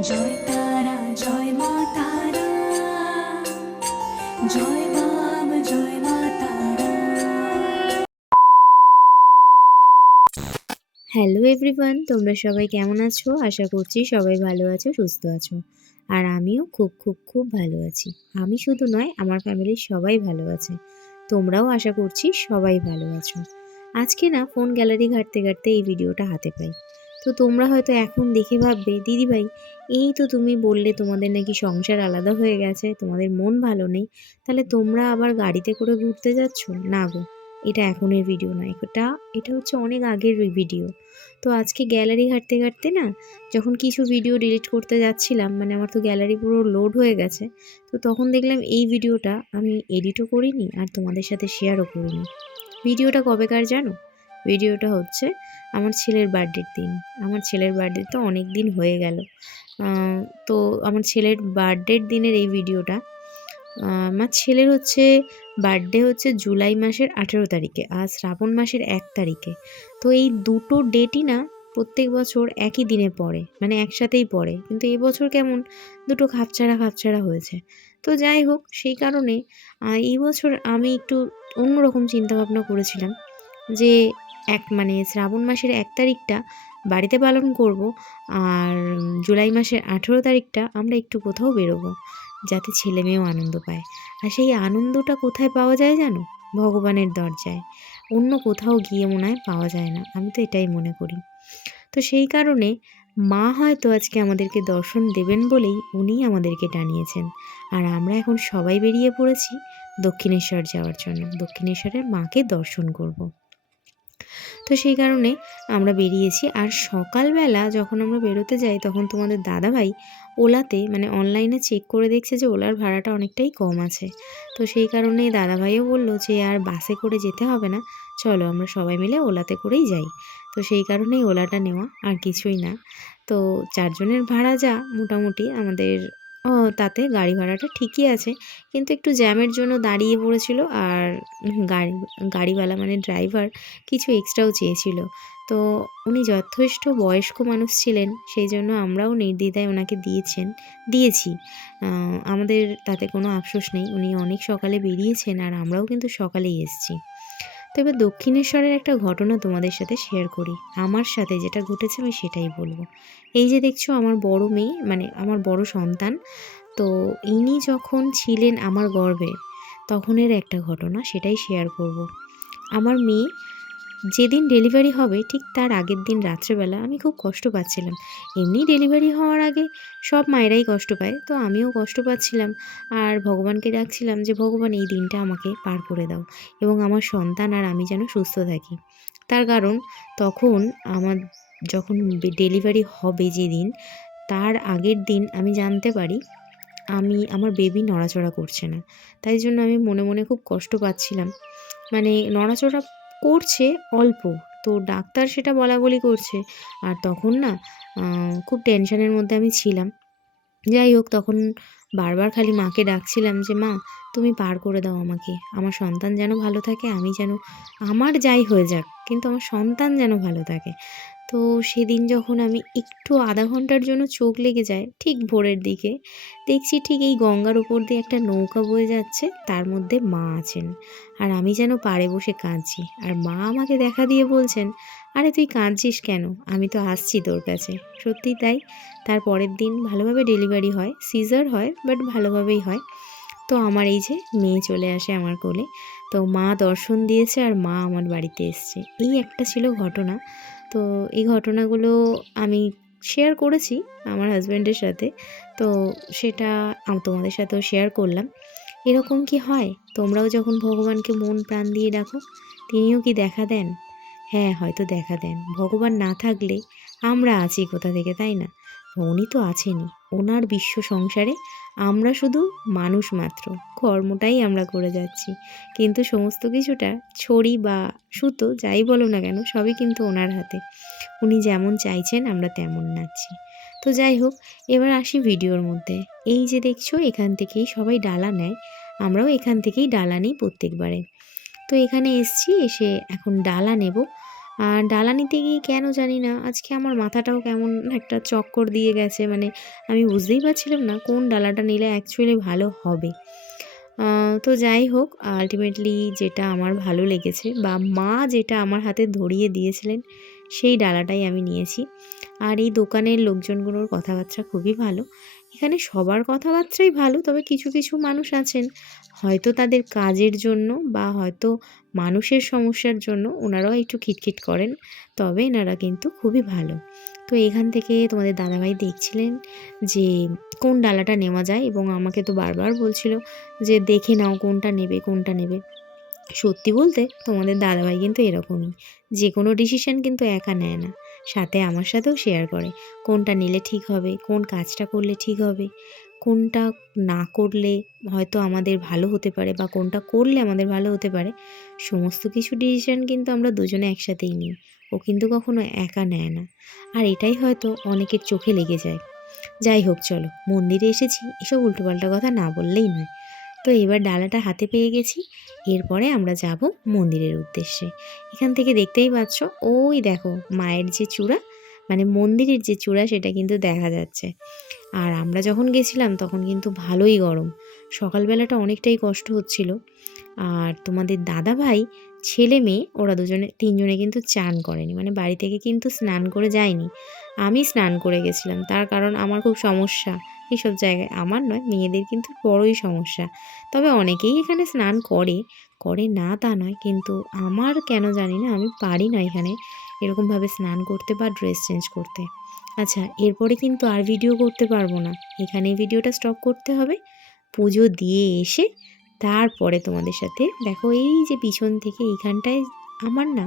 জয় তারা জয় মা তারা, জয় বাম জয় মা তারা। হ্যালো এভরিওয়ান, তোমরা সবাই কেমন আছো? আশা করছি সবাই ভালো আছো, সুস্থ আছো। আর আমিও খুব খুব খুব ভালো আছি। আমি শুধু নয়, আমার ফ্যামিলির সবাই ভালো আছে। তোমরাও আশা করছি সবাই ভালো আছো। আজকে না ফোন গ্যালারি ঘাঁটতে ঘাঁটতে এই ভিডিওটা হাতে পাই। তো তোমরা হয়তো এখন দেখে ভাববে, দিদিভাই এই তো তুমি বললে তোমাদের নাকি সংসার আলাদা হয়ে গেছে, তোমাদের মন ভালো নেই, তাহলে তোমরা আবার গাড়িতে করে ঘুরতে যাচ্ছ? না গো, এটা এখনের ভিডিও নয়, এটা হচ্ছে অনেক আগের ভিডিও। তো আজকে গ্যালারি ঘাঁটতে ঘাঁটতে না, যখন কিছু ভিডিও ডিলিট করতে যাচ্ছিলাম, মানে আমার তো গ্যালারি পুরো লোড হয়ে গেছে, তো তখন দেখলাম এই ভিডিওটা আমি এডিটও করিনি আর তোমাদের সাথে শেয়ারও করিনি। ভিডিওটা কবেকার জানো? ভিডিওটা হচ্ছে আমার ছেলের বার্থডের দিন। আমার ছেলের বার্থডে তো অনেক দিন হয়ে গেল। তো আমার ছেলের বার্থডের দিনের এই ভিডিওটা। আমার ছেলের হচ্ছে বার্থডে হচ্ছে জুলাই মাসের 18 তারিখে, আর শ্রাবণ মাসের 1 তারিখে। তো এই দুটো ডেটই না প্রত্যেক বছর একই দিনে পড়ে, মানে একসাথেই পড়ে, কিন্তু এবছর কেমন দুটো খাপছাড়া খাপছাড়া হয়েছে। তো যাই হোক, সেই কারণে এই বছর আমি একটু অন্যরকম চিন্তাভাবনা করেছিলাম যে মানে শ্রাবণ মাসের 1 তারিখটা বাড়িতে পালন করব, আর জুলাই মাসের 18 তারিখটা আমরা একটু কোথাও বেরোবো, যাতে ছেলে মেয়েও আনন্দ পায়। আর সেই আনন্দটা কোথায় পাওয়া যায় জানো? ভগবানের দরজায়। অন্য কোথাও গিয়ে মনে হয় পাওয়া যায় না, আমি তো এটাই মনে করি। তো সেই কারণে মা হয়তো আজকে আমাদেরকে দর্শন দেবেন বলেই উনিই আমাদেরকে টানিয়েছেন। আর আমরা এখন সবাই বেরিয়ে পড়েছি দক্ষিণেশ্বর যাওয়ার জন্য, দক্ষিণেশ্বরের মাকে দর্শন করব। তো সেই কারণে আমরা বেরিয়েছি। আর সকালবেলা যখন আমরা বেরোতে যাই, তখন তোমাদের দাদাভাই ওলাতে, মানে অনলাইনে চেক করে দেখছে যে ওলার ভাড়াটা অনেকটাই কম আছে। তো সেই কারণেই দাদাভাইও বললো যে আর বাসে করে যেতে হবে না, চলো আমরা সবাই মিলে ওলাতে করেই যাই। তো সেই কারণেই ওলাটা নেওয়া, আর কিছুই না। তো 4 জনের ভাড়া যা মোটামুটি আমাদের, তাতে গাড়ি ভাড়াটা ঠিকই আছে, কিন্তু একটু জ্যামের জন্য দাঁড়িয়ে পড়েছিল। আর গাড়িওয়ালা মানে ড্রাইভার কিছু এক্সট্রাও চেয়েছিল। তো উনি যথেষ্ট বয়স্ক মানুষ ছিলেন, সেই জন্য আমরাও নির্দ্বিধায় ওনাকে দিয়েছি। আমাদের তাতে কোনো আফসোস নেই, উনি অনেক সকালে বেরিয়েছেন আর আমরাও কিন্তু সকালেই এসেছি। তো এবার দক্ষিণেশ্বরের একটা ঘটনা তোমাদের সাথে শেয়ার করি। আমার সাথে যেটা ঘটেছে আমি সেটাই বলবো। এই যে দেখছো আমার বড় মেয়ে, মানে আমার বড় সন্তান, তো ইনি যখন ছিলেন আমার গর্ভে, তখনের একটা ঘটনা, সেটাই শেয়ার করব। আমার মেয়ে যেদিন ডেলিভারি হবে ঠিক তার আগের দিন রাত্রেবেলা আমি খুব কষ্ট পাচ্ছিলাম। এমনি ডেলিভারি হওয়ার আগে সব মায়েরাই কষ্ট পায়, তো আমিও কষ্ট পাচ্ছিলাম। আর ভগবানকে ডাকছিলাম যে ভগবান এই দিনটা আমাকে পার করে দাও এবং আমার সন্তান আর আমি যেন সুস্থ থাকি। তার কারণ তখন আমার যখন ডেলিভারি হবে যেদিন, তার আগের দিন আমি জানতে পারি আমার বেবি নড়াচড়া করছে না। তাই জন্য আমি মনে মনে খুব কষ্ট পাচ্ছিলাম। মানে নড়াচড়া করছে অল্প, তো ডাক্তার সেটা বলাবলি করছে। আর তখন না খুব টেনশনের মধ্যে আমি ছিলাম। যাই হোক, তখন বারবার খালি মাকে ডাকছিলাম যে মা তুমি পার করে দাও আমাকে, আমার সন্তান যেন ভালো থাকে, আমি যেন, আমার যাই হয়ে যাক কিন্তু আমার সন্তান যেন ভালো থাকে। তো সেদিন যখন আমি একটু আধা ঘন্টার জন্য চোখ লেগে যায় ঠিক ভোরের দিকে, দেখছি ঠিক এই গঙ্গার উপর দিয়ে একটা নৌকা বয়ে যাচ্ছে, তার মধ্যে মা আছেন আর আমি যেন পাড়ে বসে কাঁদছি। আর মা আমাকে দেখা দিয়ে বলছেন, আরে তুই কাঁদছিস কেন, আমি তো আসছি তোর কাছে। সত্যিই তাই, তার পরের দিন ভালোভাবে ডেলিভারি হয়, সিজার হয় বাট ভালোভাবেই হয়। তো আমার এই যে মেয়ে চলে আসে আমার কোলে, তো মা দর্শন দিয়েছে আর মা আমার বাড়িতে এসছে। এই একটা ছিল ঘটনা। তো এই ঘটনাগুলো আমি শেয়ার করেছি আমার হাজব্যান্ডের সাথে, তো সেটা তোমাদের সাথেও শেয়ার করলাম। এরকম কি হয়, তোমরাও যখন ভগবানকে মন প্রাণ দিয়ে ডাকো, তিনিও কি দেখা দেন? হ্যাঁ, হয়তো দেখা দেন। ভগবান না থাকলে আমরা আছি কোথা থেকে, তাই না? উনি তো আছেনই, ওনার বিশ্ব সংসারে আমরা শুধু মানুষ মাত্র, কর্মটাই আমরা করে যাচ্ছি। কিন্তু সমস্ত কিছুটা ছড়ি বা সুতো যাই বলো না কেন, সবই কিন্তু ওনার হাতে। উনি যেমন চাইছেন আমরা তেমন নাচছি। তো যাই হোক, এবার আসি ভিডিওর মধ্যে। এই যে দেখছো, এখান থেকেই সবাই ডালা নেয়, আমরাও এখান থেকেই ডালা নিই প্রত্যেকবারে। তো এখানে এসছি, এসে এখন ডালা নেব। আর ডালা নিতে গিয়ে কেন জানি না আজকে আমার মাথাটাও কেমন একটা চক্কর দিয়ে গেছে, মানে আমি বুঝতেই পারছিলাম না কোন ডালাটা নিলে অ্যাকচুয়ালি ভালো হবে। তো যাই হোক, আল্টিমেটলি যেটা আমার ভালো লেগেছে বা মা যেটা আমার হাতে ধরিয়ে দিয়েছিলেন সেই ডালাটাই আমি নিয়েছি। আর এই দোকানের লোকজনগুলোর কথাবার্তা খুবই ভালো। এখানে সবার কথাবার্তাই ভালো, তবে কিছু কিছু মানুষ আছেন হয়তো তাদের কাজের জন্য বা হয়তো মানুষের সমস্যার জন্য ওনারাও একটু খিটখিট করেন, তবে এনারা কিন্তু খুবই ভালো। তো এখান থেকে তোমাদের দাদাভাই দেখছিলেন যে কোন ডালাটা নেওয়া যায় এবং আমাকে তো বারবার বলছিল যে দেখে নাও কোনটা নেবে, কোনটা নেবে। সত্যি বলতে তোমাদের দাদাভাই কিন্তু এরকমই, যে কোনো ডিসিশন কিন্তু একা নেয় না, সাথে আমার সাথেও শেয়ার করে কোনটা নিলে ঠিক হবে, কোন কাজটা করলে ঠিক হবে, কোনটা না করলে হয়তো আমাদের ভালো হতে পারে বা কোনটা করলে আমাদের ভালো হতে পারে। সমস্ত কিছু ডিসিশন কিন্তু আমরা দুজনে একসাথেই নিই, ও কিন্তু কখনো একা নেয় না। আর এটাই হয়তো অনেকের চোখে লেগে যায়। যাই হোক, চলো মন্দিরে এসেছি, এসব উল্টোপাল্টা কথা না বললেই নয়। তো এবার ডালাটা হাতে পেয়ে গেছি, এরপরে আমরা যাব মন্দিরের উদ্দেশ্যে। এখান থেকে দেখতেই পাচ্ছ, ওই দেখো মায়ের যে চূড়া, মানে মন্দিরের যে চূড়া সেটা কিন্তু দেখা যাচ্ছে। আর আমরা যখন গেছিলাম তখন কিন্তু ভালোই গরম, সকালবেলাটা অনেকটাই কষ্ট হচ্ছিল। আর তোমাদের দাদা ভাই ছেলে মেয়ে ওরা দুজনে তিনজনে কিন্তু চান করেনি, মানে বাড়ি থেকে কিন্তু স্নান করে যায়নি। আমি স্নান করে গেছিলাম, তার কারণ আমার খুব সমস্যা এইসব জায়গায়, আমার নয় মেয়েদের কিন্তু বড়ই সমস্যা। তবে অনেকেই এখানে স্নান করে, করে না তা নয়, কিন্তু আমার কেন জানি না আমি পারি না এখানে এরকমভাবে স্নান করতে বা ড্রেস চেঞ্জ করতে। আচ্ছা, এরপরে কিন্তু আর ভিডিও করতে পারবো না, এখানেই ভিডিওটা স্টপ করতে হবে। পুজো দিয়ে এসে তারপরে তোমাদের সাথে দেখো, এই যে পিছন থেকে এইখানটায় আমার না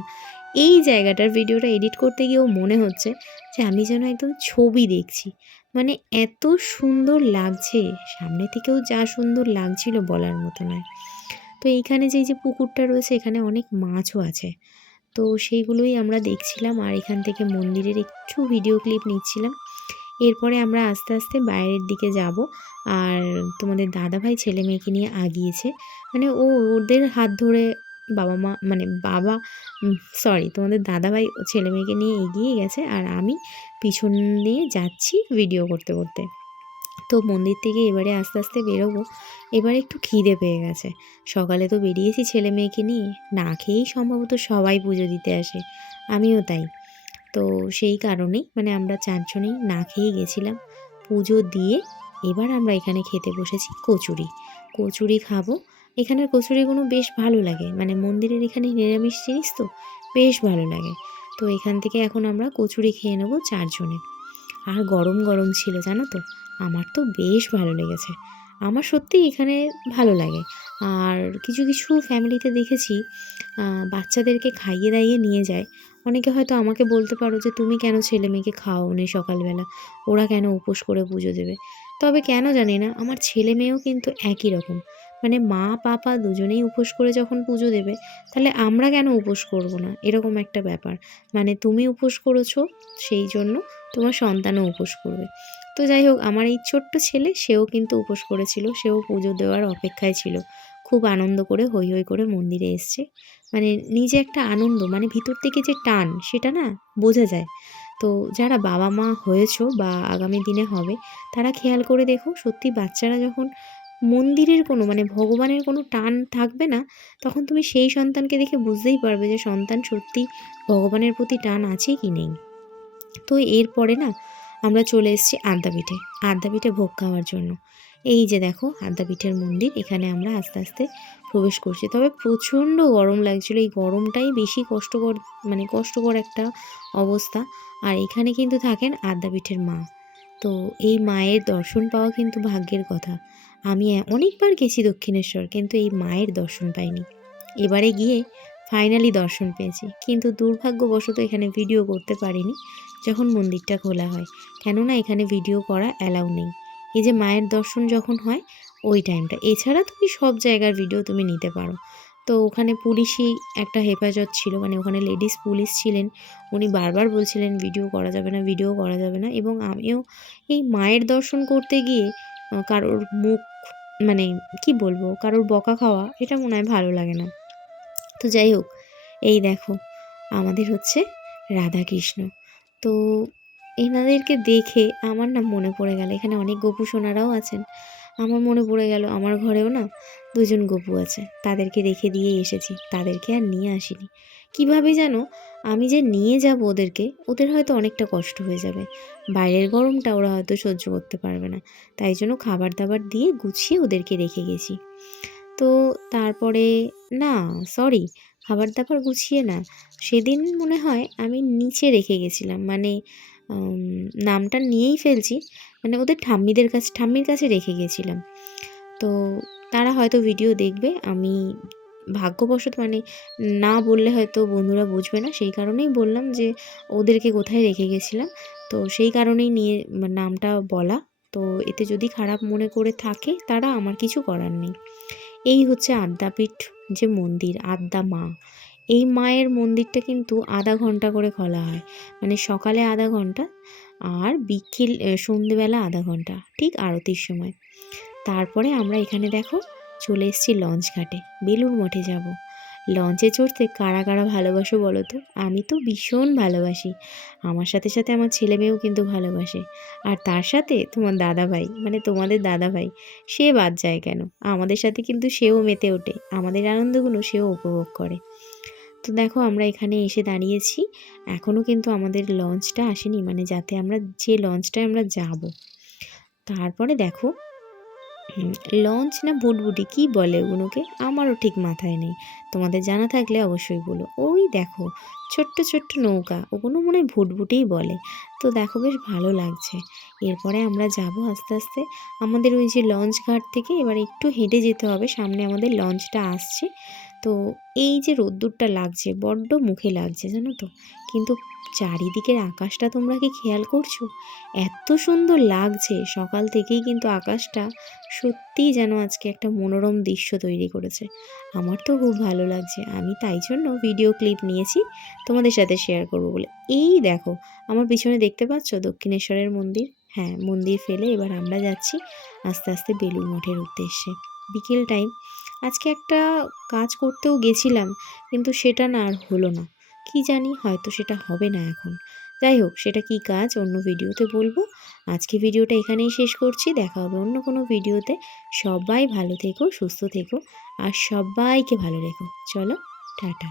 এই জায়গাটার ভিডিওটা এডিট করতে গিয়েও মনে হচ্ছে যে আমি যেন একদম ছবি দেখছি, মানে এত সুন্দর লাগছে, সামনে থেকেও যা সুন্দর লাগছিল বলার মতো নয়। তো এইখানে যে পুকুরটা রয়েছে এখানে অনেক মাছও আছে, তো সেইগুলোই আমরা দেখছিলাম আর এখান থেকে মন্দিরের একটু ভিডিও ক্লিপ নিচ্ছিলাম। এরপরে আমরা আস্তে আস্তে বাইরের দিকে যাব। আর তোমাদের দাদাভাই ছেলে মেয়েকে নিয়ে আগিয়েছে, মানে ওদের হাত ধরে বাবা মা মানে বাবা সরি তোমাদের দাদাভাই ছেলে মেয়েকে নিয়ে এগিয়ে গেছে আর আমি পিছন নিয়ে যাচ্ছি ভিডিও করতে করতে। তো মন্দির থেকে এবারে আস্তে আস্তে বেরোবো, এবারে একটু খিদে পেয়ে গেছে। সকালে তো বেরিয়েছি ছেলে মেয়েকে নিয়ে, না খেয়েই সম্ভবত সবাই পুজো দিতে আসে, আমিও তাই। তো সেই কারণেই মানে আমরা চারজনেই না খেয়ে গেছিলাম। পুজো দিয়ে এবার আমরা এখানে খেতে বসেছি কচুরি। কচুরি খাবো। এখানের কচুরিগুলো বেশ ভালো লাগে, মানে মন্দিরের এখানে নিরামিষ জিনিস তো বেশ ভালো লাগে। তো এখান থেকে এখন আমরা কচুরি খেয়ে নেবো চারজনে। আর গরম গরম ছিল জানো তো, আমার তো বেশ ভালো লেগেছে। আমার সত্যিই এখানে ভালো লাগে। আর কিছু কিছু ফ্যামিলিতে দেখেছি বাচ্চাদেরকে খাইয়ে দাইয়ে নিয়ে যায়। অনেকে হয়তো আমাকে বলতে পারো যে তুমি কেন ছেলে মেয়েকে খাওয়াওনি সকালবেলা, ওরা কেন উপোস করে পুজো দেবে। তবে কেন জানি না আমার ছেলে মেয়েও কিন্তু একই রকম, মানে মা পাপা দুজনেই উপোস করে যখন পুজো দেবে, তাহলে আমরা কেন উপোস করব না, এরকম একটা ব্যাপার। মানে তুমি উপোস করেছো সেই জন্য তোমার সন্তানও উপোস করবে। তো যাই হোক, আমার এই ছোট্ট ছেলে সেও কিন্তু উপোস করেছিল, সেও পুজো দেওয়ার অপেক্ষায় ছিল। খুব আনন্দ করে হৈ হৈ করে মন্দিরে এসছে, মানে নিজে একটা আনন্দ, মানে ভিতর থেকে যে টান সেটা না বোঝা যায়। তো যারা বাবা মা হয়েছো বা আগামী দিনে হবে, তারা খেয়াল করে দেখো, সত্যি বাচ্চারা যখন মন্দিরের কোনো মানে ভগবানের কোনো টান থাকবে না, তখন তুমি সেই সন্তানকে দেখে বুঝতেই পারবে যে সন্তান সত্যি ভগবানের প্রতি টান আছে কি নেই। তো এরপরে না আমরা চলে এসেছি আদ্যাপীঠে, আদ্যাপীঠে ভোগ খাওয়ার জন্য। এই যে দেখো আদ্যাপীঠের মন্দির, এখানে আমরা আস্তে আস্তে প্রবেশ করছি। তবে প্রচণ্ড গরম লাগছিল, এই গরমটাই বেশি কষ্টকর, মানে কষ্টকর একটা অবস্থা। আর এখানে কিন্তু থাকেন আদ্যাপীঠের মা। তো এই মায়ের দর্শন পাওয়া কিন্তু ভাগ্যের কথা। আমি অনেকবার গেছি দক্ষিণেশ্বর, কিন্তু এই মায়ের দর্শন পাইনি। এবারে গিয়ে ফাইনালি দর্শন পেয়েছি, কিন্তু দুর্ভাগ্যবশত এখানে ভিডিও করতে পারিনি যখন মন্দিরটা খোলা হয়, কেননা এখানে ভিডিও করা অ্যালাউ নেই। এই যে মায়ের দর্শন যখন হয় ওই টাইমটা, এছাড়া তুমি সব জায়গার ভিডিও তুমি নিতে পারো। তো ওখানে পুলিশই একটা হেফাজত ছিল, মানে ওখানে লেডিস পুলিশ ছিলেন, উনি বারবার বলছিলেন ভিডিও করা যাবে না, ভিডিও করা যাবে না। এবং আমিও এই মায়ের দর্শন করতে গিয়ে কারোর মুখ মানে কি বলবো, কারোর বকা খাওয়া এটা মনে হয় ভালো লাগে না। তো যাই হোক, এই দেখো আমাদের হচ্ছে রাধাকৃষ্ণ। তো এনাদেরকে দেখে আমার না মনে পড়ে গেল, এখানে অনেক গোপু সোনারাও আছেন। আমার মনে পড়ে গেল আমার ঘরেও না দুজন গোপু আছে, তাদেরকে রেখে দিয়ে এসেছি, তাদেরকে আর নিয়ে আসিনি। কীভাবে যেন আমি যে নিয়ে যাব ওদেরকে, ওদের হয়তো অনেকটা কষ্ট হয়ে যাবে, বাইরের গরমটা ওরা হয়তো সহ্য করতে পারবে না, তাই জন্য খাবার দাবার দিয়ে গুছিয়ে ওদেরকে রেখে গেছি। তো তারপরে না, সরি, খাবার দাবার গুছিয়ে না, সেদিন মনে হয় আমি নিচে রেখে গেছিলাম, মানে নামটা নিয়েই ফেলছি, মানে ওদের ঠাম্মির কাছে রেখে গেছিলাম। তো তারা হয়তো ভিডিও দেখবে, আমি ভাগ্যবশত মানে না বললে হয়তো বন্ধুরা বুঝবে না, সেই কারণেই বললাম যে ওদেরকে কোথায় রেখে গেছিলাম। তো সেই কারণেই নিয়ে নামটা বলা। তো এতে যদি খারাপ মনে করে থাকে তারা, আমার কিছু করার নেই। এই হচ্ছে আদ্যাপীঠ যে মন্দির, আদ্যা মা, এই মায়ের মন্দিরটা কিন্তু আধা ঘন্টা করে খোলা হয়, মানে সকালে আধা ঘন্টা আর সন্ধেবেলা আধা ঘন্টা, ঠিক আরতির সময়। তারপরে আমরা এখানে দেখো চলে এসেছি লঞ্চ ঘাটে, বেলুড় মঠে যাব। লঞ্চে চড়তে কারা কারা ভালোবাসো বলো তো? আমি তো ভীষণ ভালোবাসি, আমার সাথে সাথে আমার ছেলে মেয়েও কিন্তু ভালোবাসে, আর তার সাথে তোমার দাদাভাই, মানে তোমাদের দাদাভাই, সে বাদ যায় কেন, আমাদের সাথে কিন্তু সেও মেতে ওঠে, আমাদের আনন্দগুলো সেও উপভোগ করে। তো দেখো আমরা এখানে এসে দাঁড়িয়েছি, এখনও কিন্তু আমাদের লঞ্চটা আসেনি, মানে যাতে আমরা যে লঞ্চটায় আমরা যাব। তারপরে দেখো লঞ্চ না ভুটভুটি কী বলে ওগুলোকে, আমারও ঠিক মাথায় নেই, তোমাদের জানা থাকলে অবশ্যই বলো। ওই দেখো ছোট্ট ছোট্ট নৌকা, ওগুলো মনে হয় ভুটভুটিই বলে। তো দেখো বেশ ভালো লাগছে। এরপরে আমরা যাব আস্তে আস্তে, আমাদের ওই যে লঞ্চ ঘাট থেকে এবার একটু হেঁটে যেতে হবে, সামনে আমাদের লঞ্চটা আসছে। তো এই যে রোদ্দুরটা লাগছে বড্ড মুখে লাগছে জানো তো, কিন্তু চারিদিকের আকাশটা তোমরা কি খেয়াল করছো? এত সুন্দর লাগছে, সকাল থেকেই কিন্তু আকাশটা সত্যিই যেন আজকে একটা মনোরম দৃশ্য তৈরি করেছে। আমার তো খুব ভালো লাগছে, আমি তাই জন্য ভিডিও ক্লিপ নিয়েছি তোমাদের সাথে শেয়ার করবো বলে। এই দেখো আমার পিছনে দেখতে পাচ্ছ দক্ষিণেশ্বরের মন্দির, হ্যাঁ মন্দির ফেলে এবার আমরা যাচ্ছি আস্তে আস্তে বেলুড় মঠের উদ্দেশ্যে। বিকেল টাইম, আজকে একটা কাজ করতেও গেছিলাম, কিন্তু সেটা না আর হলো না, কি জানি হয়তো সেটা হবে না এখন। যাই হোক, সেটা কি কাজ অন্য ভিডিওতে বলবো। আজকে ভিডিওটা এখানেই শেষ করছি, দেখা হবে অন্য কোনো ভিডিওতে। সবাই ভালো থেকো, সুস্থ থেকো, আর সবাইকে ভালো রেখো। চলো, টাটা।